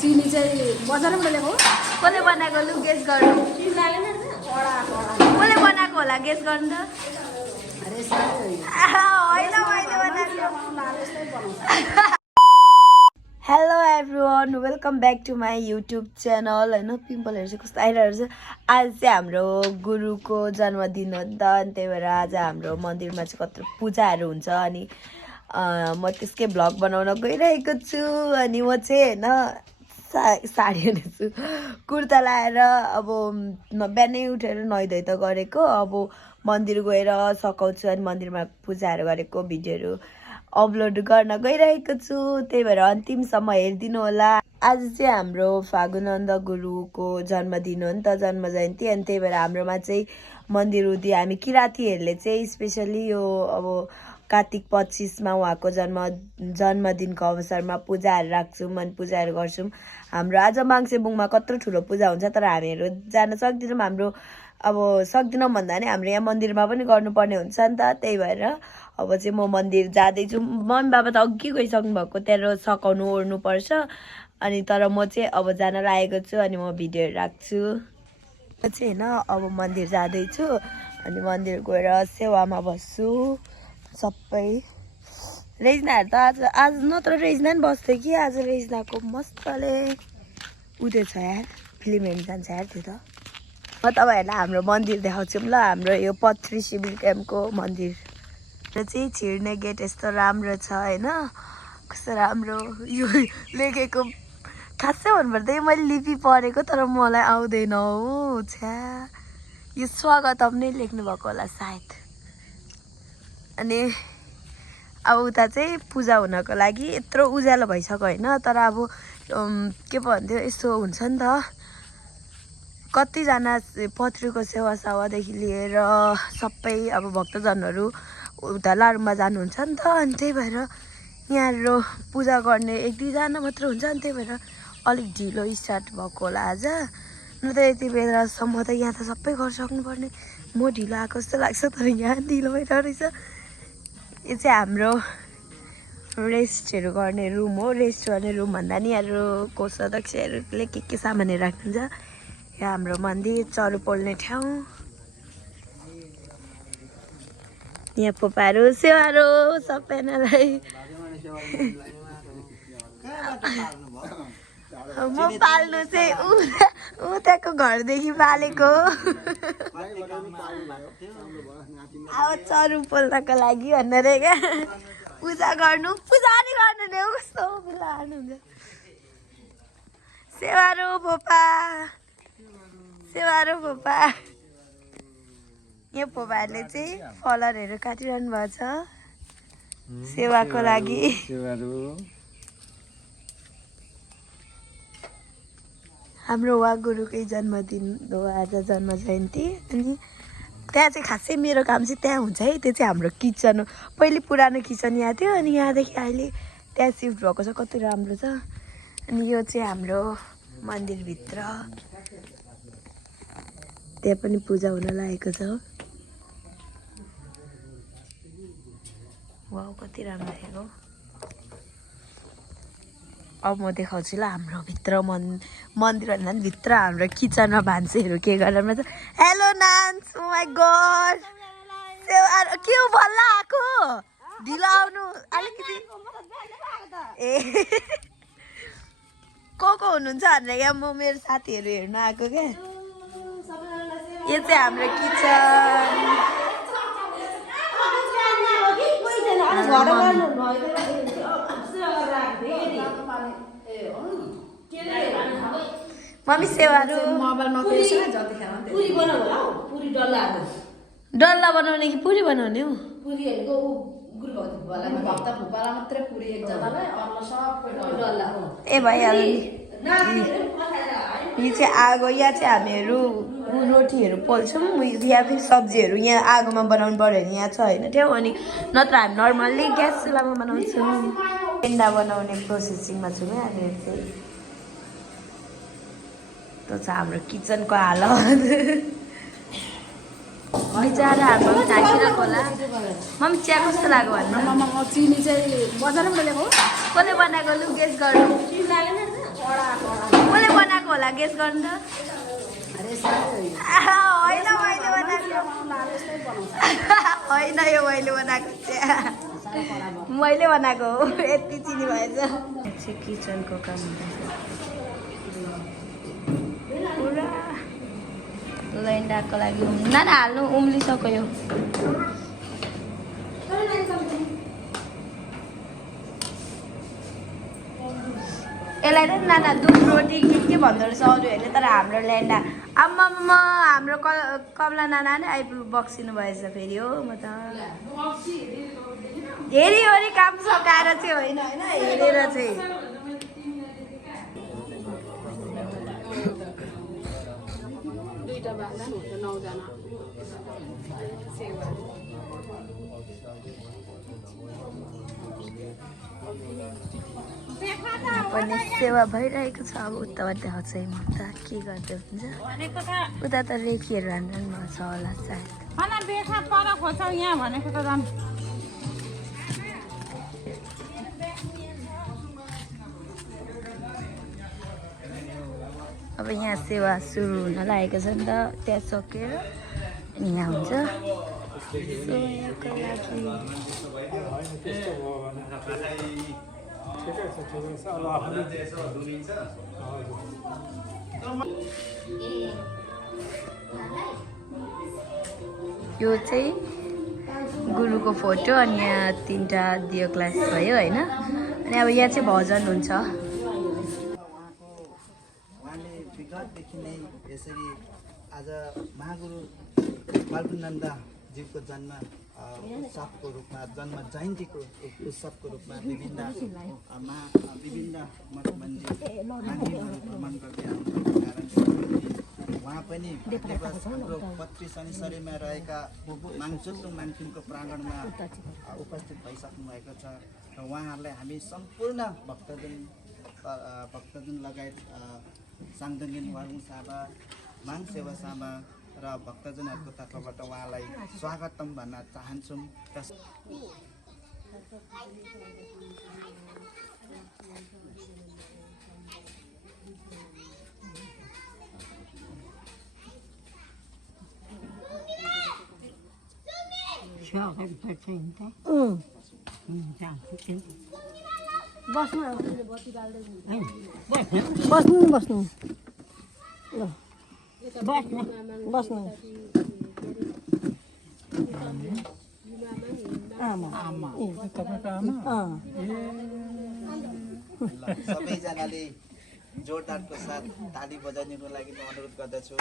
चिनी चाहिँ बजारबाट ल्याएको कसले बनाएको लु गेस गर्नु कसले बनाएको होला गेस गर्नु त होइन मैले बनाएको hello everyone welcome back to my YouTube channel होइन पिम्पलहरू चाहिँ कस्तो आइरहेको छ आज चाहिँ हाम्रो गुरुको जन्मदिन हो नि त अनि त्यही भएर आज हाम्रो मन्दिरमा चाहिँ कत्रो पूजाहरू हुन्छ अनि म त्यसकै भ्लग बनाउन गइरहेको छु अनि म चाहिँ होइन साडी छु कुर्ता लाएर अब बिहानै उठेर नुहाइधुवाइ त गरेको अब मन्दिर गएर सघाउँछु अनि मन्दिरमा पूजाहरू गरेको भिडियोहरू अपलोड गर्न गइरहेको छु त्यही भएर अन्तिमसम्म हेरिदिनु होला आज चाहिँ हाम्रो फागुनन्द गुरुको जन्मदिन हो नि त जन्म जयन्ती अनि त्यही भएर हाम्रोमा चाहिँ मन्दिर उदी हामी किराँतीहरूले चाहिँ स्पेसली यो अब कार्तिक 25मा उहाँको जन्मदिनको अवसरमा पूजाहरू राख्छौँ अनि पूजाहरू गर्छौँ हाम्रो आज माङ्सेबुङमा कत्रो ठुलो पूजा हुन्छ तर हामीहरू जान सक्दैनौँ हाम्रो अब सक्दैनौँ भन्दा नि हाम्रो यहाँ मन्दिरमा पनि गर्नुपर्ने हुन्छ नि त त्यही भएर अब चाहिँ म मन्दिर जाँदैछु मम्मी बाबा त अघि गइसक्नु भएको त्यहाँ सघाउनु ओर्नु पर्छ अनि तर म चाहिँ अब जान लागेको छु अनि म भिडियोहरू राख्छु चाहिँ होइन अब मन्दिर जाँदैछु अनि मन्दिर गएर सेवामा बस्छु सबै रेजनाहरू त आज नत्र रेजना नि बस्थ्यो कि आज रेजनाको मस्तले उयो छ यार फिल्म हेर्नु जान्छ यार त्यो त म तपाईँहरूलाई हाम्रो मन्दिर देखाउँछु ल हाम्रो यो पत्री शिविर क्याम्पको मन्दिर र चाहिँ छिर्ने गेट यस्तो राम्रो छ होइन कस्तो राम्रो यो लेखेको खासै भन्नुपर्दा मैले लिपि पढेको तर मलाई आउँदैन हौ छ्या यो स्वागतम नै लेख्नु भएको होला सायद अनि अब उता चाहिँ पूजा हुनको लागि यत्रो उज्यालो भइसक्यो होइन तर अब के भन्थ्यो यस्तो हुन्छ नि त कतिजना पत्रीको सेवा सावादेखि लिएर सबै अब भक्तजनहरू उता लारुममा जानुहुन्छ नि त अनि त्यही भएर यहाँहरू पूजा गर्ने 1-2 जना मात्र हुन्छ अनि त्यही भएर अलिक ढिलो स्टार्ट भएको होला आज न त यति बेलासम्म त यहाँ त सबै गरिसक्नुपर्ने म ढिलो आएको जस्तो लाग्छ तर यहाँ ढिलो भइरहेको रहेछ यो चाहिँ हाम्रो रेस्टहरू गर्ने रुम हो रेस्ट गर्ने रुम भन्दा नि यहाँको सदस्यहरूले के सामानहरू राख्नुहुन्छ यहाँ हाम्रो मन्दिर चरु पोल्ने ठाउँ यहाँ पोपाहरू सेवारो सबैजनालाई म पाल्नु चाहिँ उताको घरदेखि पालेको अब चरु पोल्नको लागि भनेर क्या पूजा गर्नु पूजा नि गर्नु नि कस्तो बिलाउनु हुन्छ सेवारो पोपा सेवारो पोपा यो पोपाहरूले चाहिँ फलरहरू काटिरहनु भएको छ सेवाको लागि हाम्रो उहाँ गुरुकै जन्मदिन हो आज जन्म जयन्ती अनि त्यहाँ चाहिँ खासै मेरो काम चाहिँ त्यहाँ हुन्छ है त्यो चाहिँ हाम्रो किचन हो पहिले पुरानो किचन यहाँ थियो अनि यहाँदेखि अहिले त्यहाँ सिफ्ट भएको छ कति राम्रो छ अनि यो चाहिँ हाम्रो मन्दिरभित्र त्यहाँ पनि पूजा हुन लागेको छ वाउ कति राम्रो देखेको अब म देखाउँछु ल हाम्रो भित्र मन्दिर भन्दा पनि भित्र हाम्रो किचनमा भान्सेहरू के गरेर छ hello naans oh my God के हो बल्ल आएको ढिलो आउनु अलिकति ए को हुनुहुन्छ भनेर यहाँ म मेरो साथीहरू हेर्न आएको क्या यो चाहिँ हाम्रो किचन मम्मी सेवाहरू डल्ला बनाउने कि पुरी बनाउने हो ए भइहाल्यो नि यो चाहिँ आगो यहाँ चाहिँ हामीहरू रोटीहरू पोल्छौँ या फेरि सब्जीहरू यहाँ आगोमा बनाउनु पऱ्यो भने यहाँ छ होइन त्यो अनि नत्र हामी नर्मल्ली ग्यास चुल्हामा बनाउँछौँ पेन्डा बनाउने प्रोसेसिङमा छौँ है हामीहरू चाहिँ त्यो छ हाम्रो किचनको हालत बिचरा हाम्रो थाकिरहेको होला मम्मी चिया कस्तो लाग्यो भन्नु चिनी चाहिँ बजारबाट ल्याएको कसले बनाएको लु गेस गर्नु कसले बनाएको होला गेस गर्नु त होइन मैले बनाएको होइन यो मैले बनाएको मैले बनाएको हो यति चिनी भएछ किचनको काम पुरा लैन्डाको लागि नाना हाल्नु उम्लिसक्यो यसलाई त नाना दुध रोटी के भन्दो रहेछ अरूहरूले तर हाम्रो ल्यान्डा आम्मामा हाम्रो कमला नाना नै बक्सिनु भएछ फेरि हो म त हेरी काम सकाएर चाहिँ होइन हेरेर चाहिँ पनि सेवा भइरहेको छ अब उताबाट देखाउँछ म त के गर्दै हुन्छ उता त रेखीहरू हान्नु भएको छ होला सायद अब यहाँ सेवा सुरु हुन लागेको छ नि त त्यहाँ सकेर यहाँ हुन्छ यो चाहिँ गुरुको फोटो अनि यहाँ 3टा दियो क्लास भयो होइन अनि अब यहाँ चाहिँ भजन हुन्छ उहाँले विगतदेखि नै यसरी आज महागुरु बालकुनन्दा जीवको जन्म उत्सवको रूपमा जन्म जयन्तीको एक उत्सवको रूपमा विभिन्न मठ मन्दिर भ्रमण गर्दै आउनुको कारण उहाँ पनि हाम्रो 32 शनिश्चरीमा रहेका माङचुल्लु माङखिमको प्राङ्गणमा उपस्थित भइसक्नु भएको छ र उहाँहरूलाई हामी सम्पूर्ण भक्तजन लगायत साङदङ्गिन वारुङ साबा माङ सेवा साबा र भक्तजनहरूको तर्फबाट उहाँलाई स्वागतम भन्न चाहन्छौँ बस्नु बस्नु सबैजनाले जोरदारको साथ ताली बजाउनुको लागि म अनुरोध गर्दछु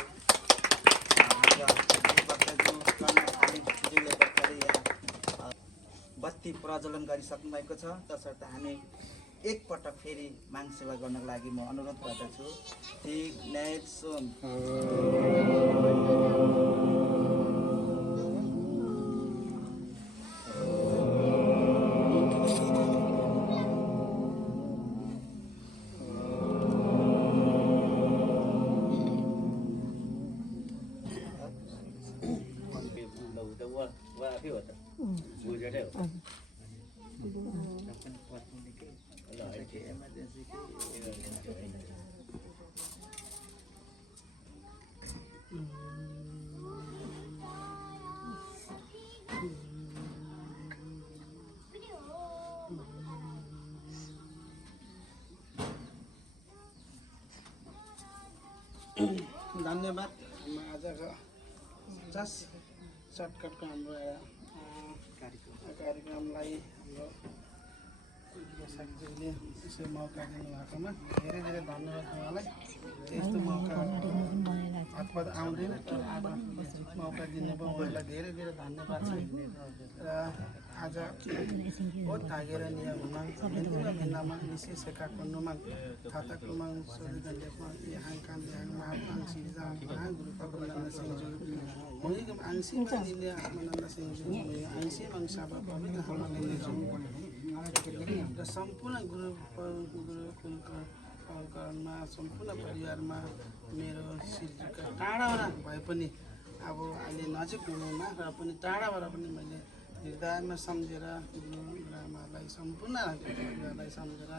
बत्ती प्रज्वलन गरिसक्नु भएको छ तसर्थ हामी एकपटक फेरि माङ सेवा गर्नको लागि म अनुरोध गर्दछु ठीक नेक्स्ट धन्यवाद आजको जस्ट सर्टकटको हाम्रो कार्यक्रमलाई हाम्रो साथीले यसो मौका दिनुभएकोमा धेरै धेरै धन्यवाद उहाँलाई यस्तो मौका हातबाट आउँदैन मौका दिनुभयो उहाँलाई धेरै धेरै धन्यवाद छ र आज बहुत थाकेर नियममा विभिन्न भिन्नमा निसी सेकाको नुमाङ थाताको नुमाङ सोधिगण्डेमा हाङकान महान सिजा महागुरु पगमनन्द सिंहज्यू मुनिगम आंशिक दिने आत्मानन्द सिंहज्यू आंशी वंशाबा पवित्र हामालिन्देज्यू र सम्पूर्ण गुरु कुलकर्णमा सम्पूर्ण परिवारमा मेरो शिरका टाढाबाट भए पनि अब अहिले नजिक हुनुहुन्न र पनि टाढाबाट पनि मैले हृदयमा सम्झेर गुरुआमालाई सम्पूर्ण परिवारलाई सम्झेर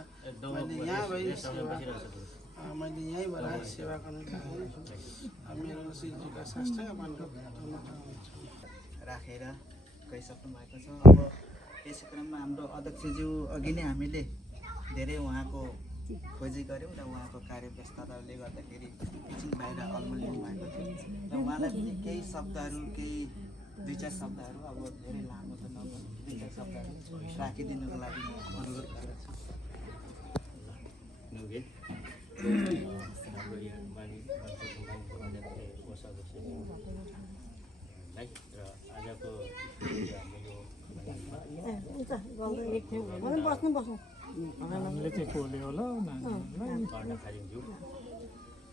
मैले यहीँबाट सेवा गर्न चाहन्छु। मेरो श्रीजीका साष्टाङ्ग दण्डवत राखेर गइसक्नु भएको छ। अब यसै क्रममा हाम्रो अध्यक्षज्यू अघि नै हामीले धेरै उहाँको खोजी गऱ्यौँ र उहाँको कार्यव्यस्तताले गर्दाखेरि एकछिन बाहिर अल्मलिनु भएको थियो र उहाँलाई पनि केही शब्दहरू केही 2-4 शब्दहरू अब धेरै लामो त नभए 2-4 शब्दहरू राखिदिनुको लागि म अनुरोध गर्दछु। हामीले चाहिँ खोल्यो होला नानीहरूलाई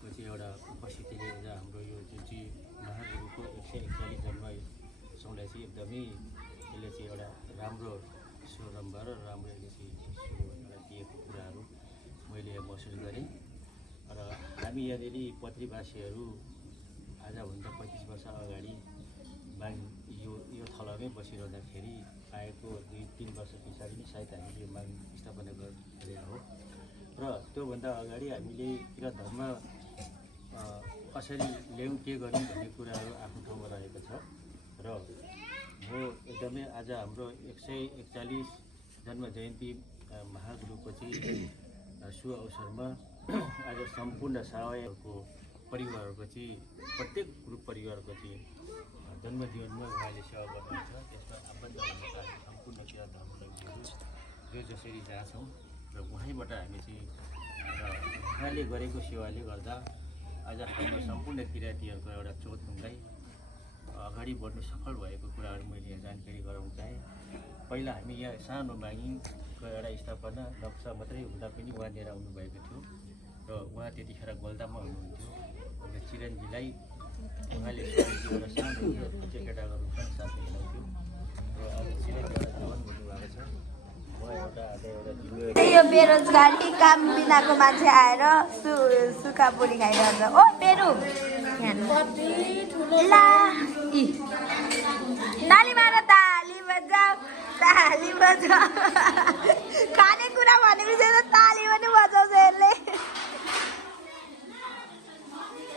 पछि एउटा उपस्थितिले हाम्रो यो जुन चाहिँ महागुरुको 141 जन्म सँगलाई चाहिँ एकदमै यसले चाहिँ एउटा राम्रो शुभारम्भ र राम्रो यसले चाहिँ एउटा दिएको कुराहरू मैले महसुस गरेँ। र हामी यहाँनिर पत्रीवासीहरू आजभन्दा 25 वर्ष अगाडि यो थलोमै बसिरहँदाखेरि आएको 2-3 वर्ष पछाडि नै सायद हामीले यो माग स्थापना गरेका हो। र त्योभन्दा अगाडि हामीले किरात धर्म कसरी ल्याउँ के गऱ्यौँ भन्ने कुराहरू आफ्नो ठाउँमा रहेको छ। र म एकदमै आज हाम्रो 141 जन्म जयन्ती महागुरुको चाहिँ शुभ अवसरमा आज सम्पूर्ण सावयको परिवारको चाहिँ प्रत्येक ग्रुप परिवारको चाहिँ जन्मदिनमा उहाँले सेवा गर्नुहुन्छ। त्यसमा आबद्ध हुनुको लागि सम्पूर्ण किरात धर्मावलम्बीहरू जो जसरी जान्छौँ र उहाँबाट हामी चाहिँ उहाँले गरेको सेवाले गर्दा आज हाम्रो सम्पूर्ण किराँतीहरूको एउटा चोटनुलाई अगाडि बढ्नु सफल भएको कुराहरू मैले यहाँ जानकारी गराउन चाहेँ। पहिला हामी यहाँ सानो मागिङको एउटा स्थापना नक्सा मात्रै हुँदा पनि उहाँ लिएर आउनुभएको थियो र उहाँ त्यतिखेर गोल्दामा हुनुहुन्थ्यो। र चिरञ्जीलाई उहाँले एउटा सानो केटाको रूपमा साथी ल्याउँथ्यो र अब चिरञ्जी जीवन हुनुभएको छ। म एउटा यो बेरोजगारी काम बिनाको मान्छे आएर सुक्खा पुरी खाइरहन्छ। ओ पेरु ला ताली मार, ताली बजाऊ, ताली बजाऊ। खानेकुरा भनेपछि त ताली पनि बजाउँछ यसले।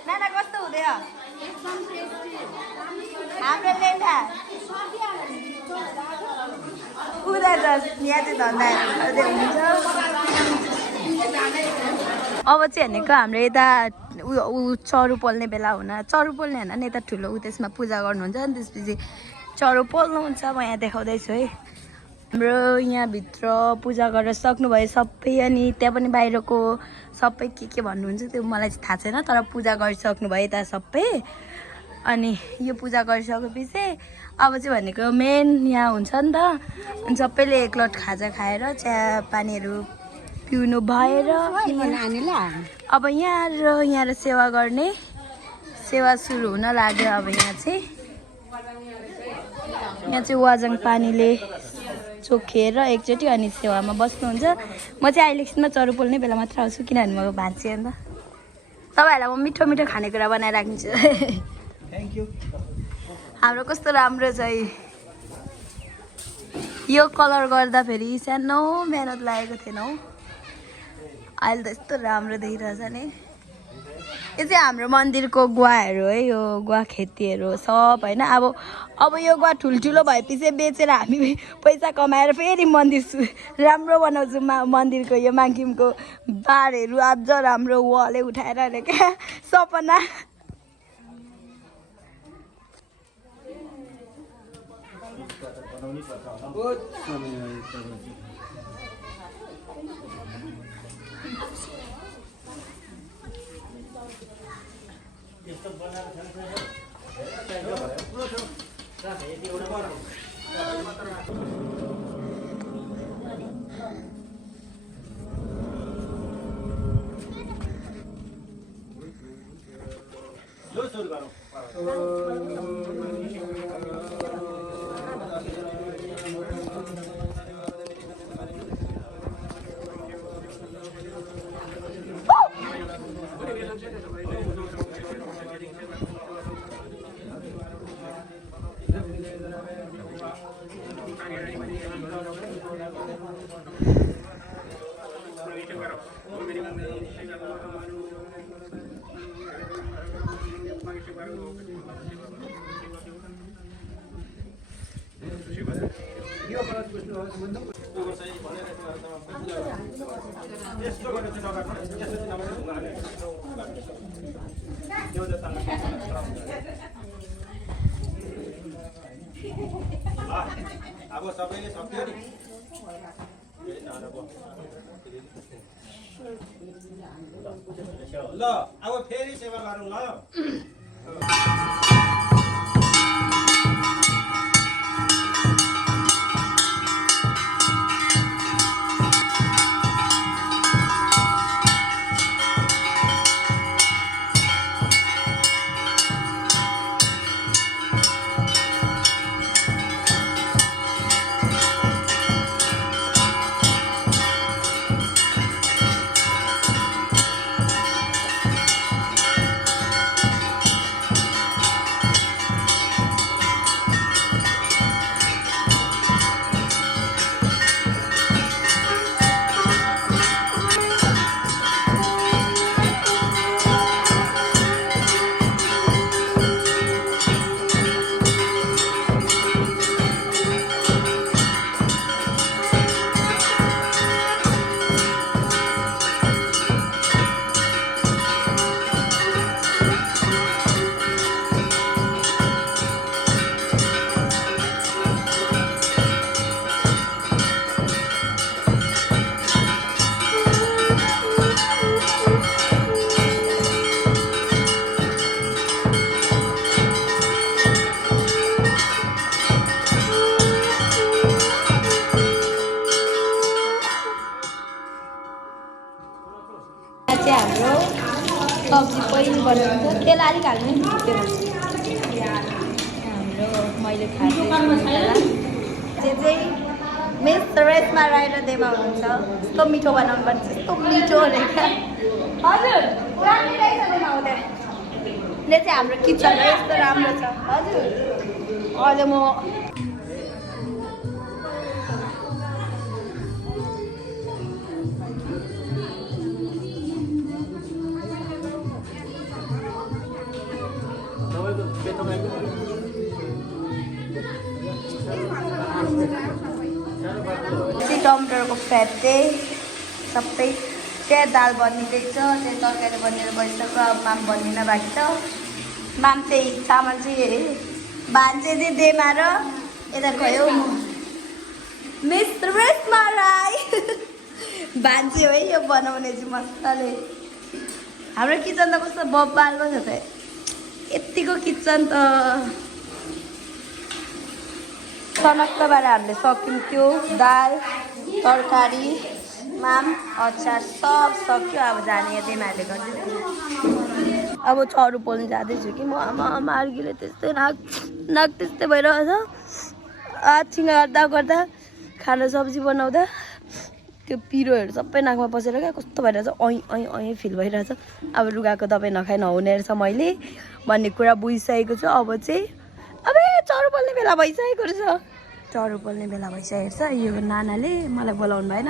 नाना कस्तो हुँदैछ हाम्रो लेखा? उनीहरू यहाँ चाहिँ धन्दाहरू हुन्छ। अब चाहिँ भनेको हाम्रो यता चरु पोल्ने बेला हुन, चरु पोल्ने होइन यता ठुलो त्यसमा पूजा गर्नुहुन्छ अनि त्यसपछि चरु पोल्नुहुन्छ। म यहाँ देखाउँदैछु है। हाम्रो यहाँभित्र पूजा गरेर सक्नुभयो सबै। अनि त्यहाँ पनि बाहिरको सबै के भन्नुहुन्छ त्यो मलाई चाहिँ थाहा छैन, तर पूजा गरिसक्नुभयो यता सबै। अनि यो पूजा गरिसकेपछि अब चाहिँ भनेको मेन यहाँ हुन्छ नि त। अनि सबैले एक लट खाजा खाएर चिया पानीहरू पिउनु भएर अब यहाँ सेवा गर्ने सेवा सुरु हुन लाग्यो। अब यहाँ चाहिँ वाजङ पानीले चोखेर एकचोटि अनि सेवामा बस्नुहुन्छ। म चाहिँ अहिले एकछिनमा चरु पोल्ने बेला मात्र आउँछु किनभने म भान्छु अन्त तपाईँहरूलाई म मिठो मिठो खानेकुरा बनाएर राखिदिन्छु। Thank you. हाम्रो कस्तो राम्रो छ यो कलर गर्दा फेरि सानो मेहनत लागेको थिएन हौ। अहिले त यस्तो राम्रो देखिरहेछ नि। यो चाहिँ हाम्रो मन्दिरको गुवाहरू है, यो गुवा खेतीहरू सब होइन। अब यो गुवा ठुल्ठुलो भएपछि बेचेर हामी पैसा कमाएर फेरि मन्दिर राम्रो बनाउँछौँ। मन्दिरको यो माङ्किमको बारहरू अझ राम्रो वालले उठाएर क्या सपना। अब सबैले सक्यो नि ल अब फेरि सेवा गरौँ ल हाम्रो सब्जी पहिलो बनाउँछ त्यसलाई अलिक हाल्नु नि हाम्रो मैले खाएको चाहिँ मिस रेसमा राई र देवा हुनुहुन्छ यस्तो मिठो बनाउनु पर्छ यस्तो मिठो रहेछ हजुर राम्रो रहेछ बनाउँदै यो चाहिँ हाम्रो किचन हो यस्तो राम्रो छ हजुर अहिले म टमाटरको फ्याटे सबै त्यहाँ दाल बनिँदैछ त्यहाँ तरकारी बनेर भइसक्यो अब माम बनिन बाँकी छ माम चाहिँ चामल चाहिँ भान्जे चाहिँ देमा र यता गयो मिस रेसमा राई भान्जे हो है यो बनाउने चाहिँ मजाले हाम्रो किचन त कस्तो बब्बाल पो छ त यतिको किचन त सनक्कबाट हामीले सक्यौँ त्यो दाल तरकारी माम अचार सब सक्यो अब जाने देमाहरूले गरिदिन्छ अब चरु पोल्नु जाँदैछु कि म आमा मार्गीले त्यस्तै नाक त्यस्तै भइरहेछ आछिङ गर्दा गर्दा खाना सब्जी बनाउँदा त्यो पिरोहरू सबै नाकमा पसेर क्या कस्तो भइरहेछ ऐ फिल भइरहेछ अब लुगाको दबाई नखाइ नहुने रहेछ मैले भन्ने कुरा बुझिसकेको छु अब चाहिँ अबे चरु पोल्ने बेला भइसकेको रहेछ चरु पोल्ने बेला भइसकेको छ यो नानाले मलाई बोलाउनु भएन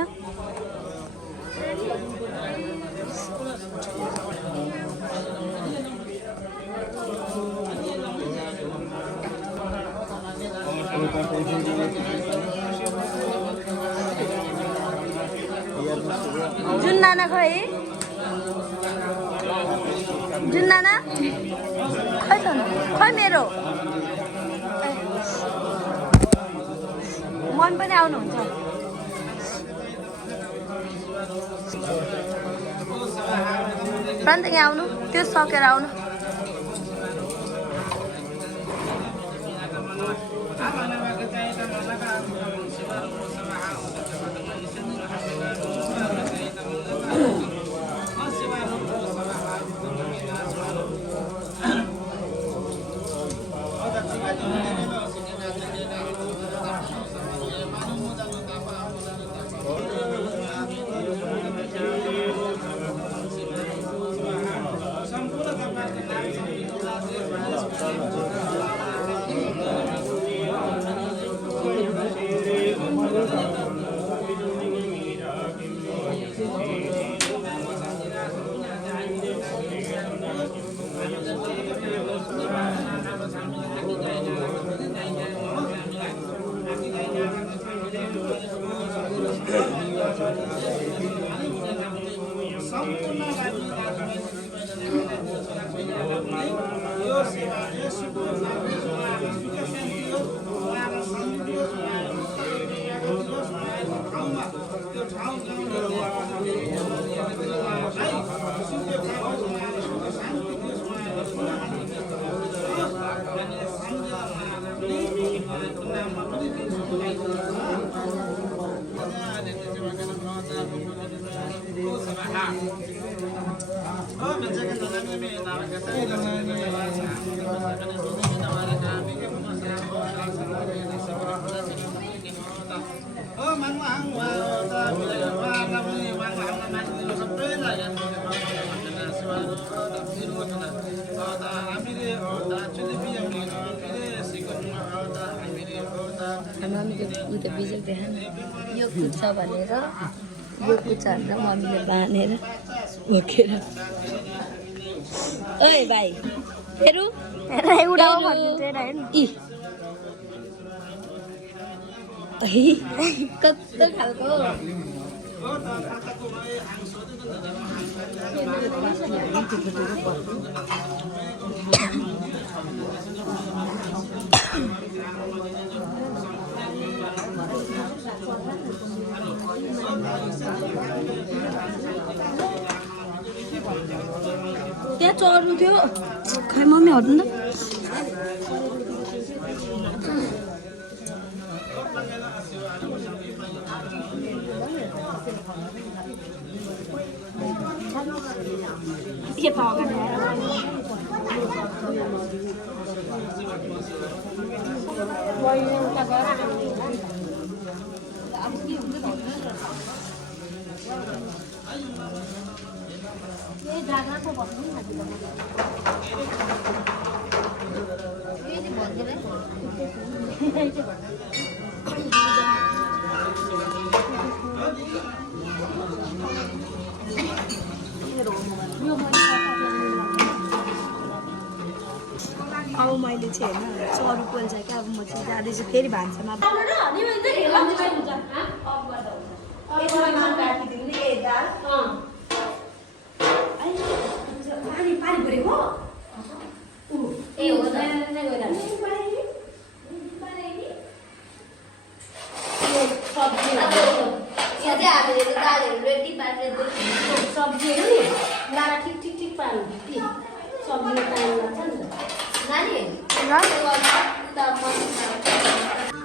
जुन नाना खै जुन नाना खै छ खै मेरो मन पनि आउनुहुन्छ फ्रन्ट यहाँ आउनु त्यो सकेर आउनु उता बिजक देखाएन यो कुच्छ भनेर यो कुच्छ भनेर मम्मीले बाँधेर बोकेर ओइ भाइ फेरु कस्तो खालको त्यहाँ चढ्नु थियो खै मम्मी हट्नु न ये पागल है ये जाना को भन्नु नि अब मैले चाहिँ होइन चरु पोल्छ क्या अब म चाहिँ जाँदैछु फेरि भान्सामा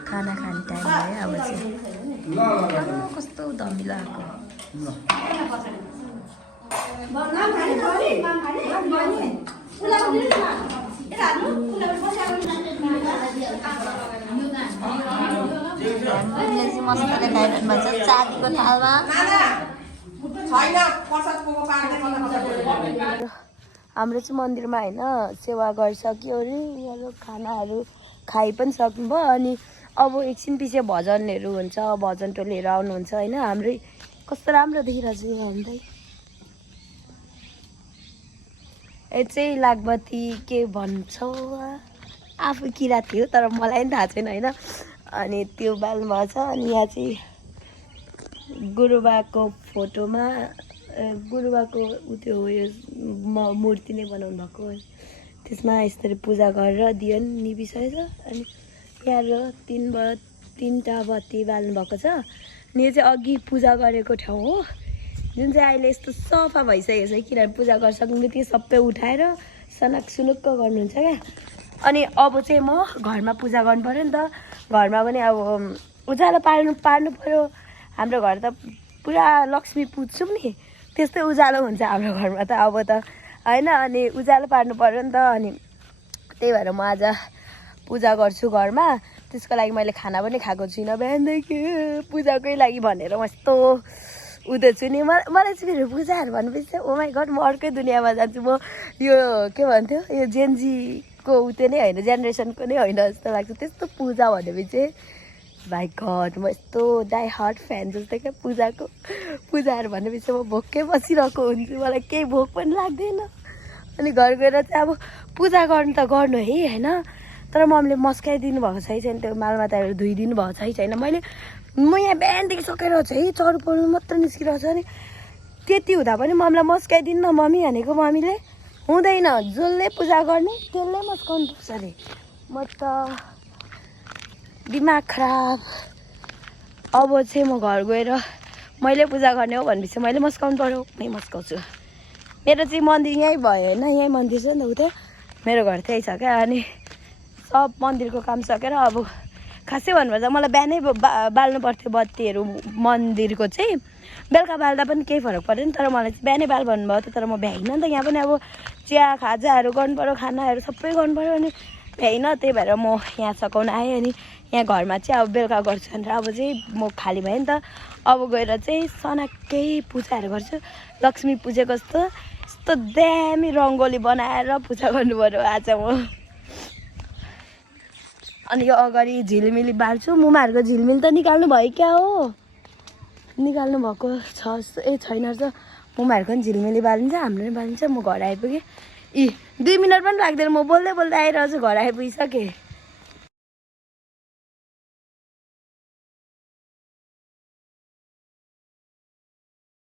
खाना खाने टाइम है अब चाहिँ कस्तो धमिलो आएको मजाले खाइरहनु भएको छ चाँदीको थालमा हाम्रो चाहिँ मन्दिरमा होइन सेवा गरिसक्यो अरे यहाँको खानाहरू खाइ पनि सक्नुभयो अनि अब एकछिन पछि भजनहरू हुन्छ भजन टोलीहरू आउनुहुन्छ होइन हाम्रै कस्तो राम्रो देखिरहेको छ यो हामीलाई यो चाहिँ लागबत्ती के भन्छ आफू किरा थियो तर मलाई पनि थाहा छैन होइन अनि त्यो बाल्नु भएको छ अनि यहाँ चाहिँ गुरुबाको फोटोमा गुरुबाको त्यो उयो मूर्ति नै बनाउनु भएको त्यसमा यसरी पूजा गरेर दियो नि निभिसकेछ अनि यहाँ तीनवटा बत्ती बाल्नु भएको छ अनि यो चाहिँ अघि पूजा गरेको ठाउँ हो जुन चाहिँ अहिले यस्तो सफा भइसकेको छ किनभने पूजा गरिसक्नु त्यो सबै उठाएर सनाक सुनुक्क गर्नुहुन्छ क्या अनि अब चाहिँ म घरमा पूजा गर्नु पऱ्यो नि त घरमा पनि अब उज्यालो पार्नु पऱ्यो हाम्रो घर त पुरा लक्ष्मी पुज्छौँ नि त्यस्तै उज्यालो हुन्छ हाम्रो घरमा त अब त होइन अनि उज्यालो पार्नु पऱ्यो नि त अनि त्यही भएर म आज पूजा गर्छु घरमा त्यसको लागि मैले खाना पनि खाएको छुइनँ बिहानदेखि पूजाकै लागि भनेर म यस्तो उदाछु नि मलाई चाहिँ फेरि पूजाहरू भनेपछि ओ माई गड म अर्कै दुनियाँमा जान्छु म यो के भन्थ्यो यो जेनजीको त्यो नै होइन जेनेरेसनको नै होइन जस्तो लाग्छ त्यस्तो पूजा भनेपछि भाइ गड म यस्तो डाई हार्ट फ्यान जस्तो क्या पूजाको पूजाहरू भनेपछि म भोकै बसिरहेको हुन्छु मलाई केही भोक पनि लाग्दैन अनि घर गएर चाहिँ अब पूजा गर्नु त गर्नु है होइन तर मम्मीले मस्काइदिनु भएको छैन त्यो मालमाताहरू धोइदिनु भएको छैन मैले म यहाँ बिहानदेखि सकेर छ है चरु पर्नु मात्र निस्किरहेको छ नि त्यति हुँदा पनि मम्मीलाई मस्काइदिनु न मम्मी भनेको मम्मीले हुँदैन जसले पूजा गर्ने त्यसले मस्काउनु पर्छ अरे म त दिमाग खराब अब चाहिँ म घर गएर मैले पूजा गर्ने हो भनेपछि मैले मस्काउनु पऱ्यो, मै मस्काउँछु। मेरो चाहिँ मन्दिर यहीँ भयो होइन, यहीँ मन्दिर छ नि त उता, मेरो घर त्यही छ क्या। अनि सब मन्दिरको काम सकेर अब खासै भन्नुपर्दा मलाई बिहानै बाल्नु पर्थ्यो बत्तीहरू मन्दिरको चाहिँ, बेलुका बाल्दा पनि केही फरक पर्दैन, तर मलाई चाहिँ बिहानै बाल भन्नुभयो त, तर म भ्याइनँ नि त। यहाँ पनि अब चिया खाजाहरू गर्नु पऱ्यो, खानाहरू सबै गर्नु पऱ्यो, अनि भ्याइनँ, त्यही भएर म यहाँ सघाउन आएँ। अनि यहाँ घरमा चाहिँ अब बेलुका गर्छु भनेर अब चाहिँ म खाली भएँ नि त। अब गएर चाहिँ सनाक्कै पूजाहरू गर्छु, लक्ष्मी पूजेको जस्तो यस्तो दामी रङ्गोली बनाएर पूजा गर्नु पऱ्यो आज म। अनि यो अगाडि झिलिमिली बाल्छु, मुमाहरूको झिलिमिली त निकाल्नु भयो क्या हो, निकाल्नु भएको छ छैन रहेछ। मुमाहरूको पनि झिलिमिली बालिन्छ, हाम्रो पनि बालिन्छ। म घर आइपुगेँ, 2 मिनट पनि लाग्दैन, म बोल्दै बोल्दै आइरहेको छु, घर आइपुगिसकेँ।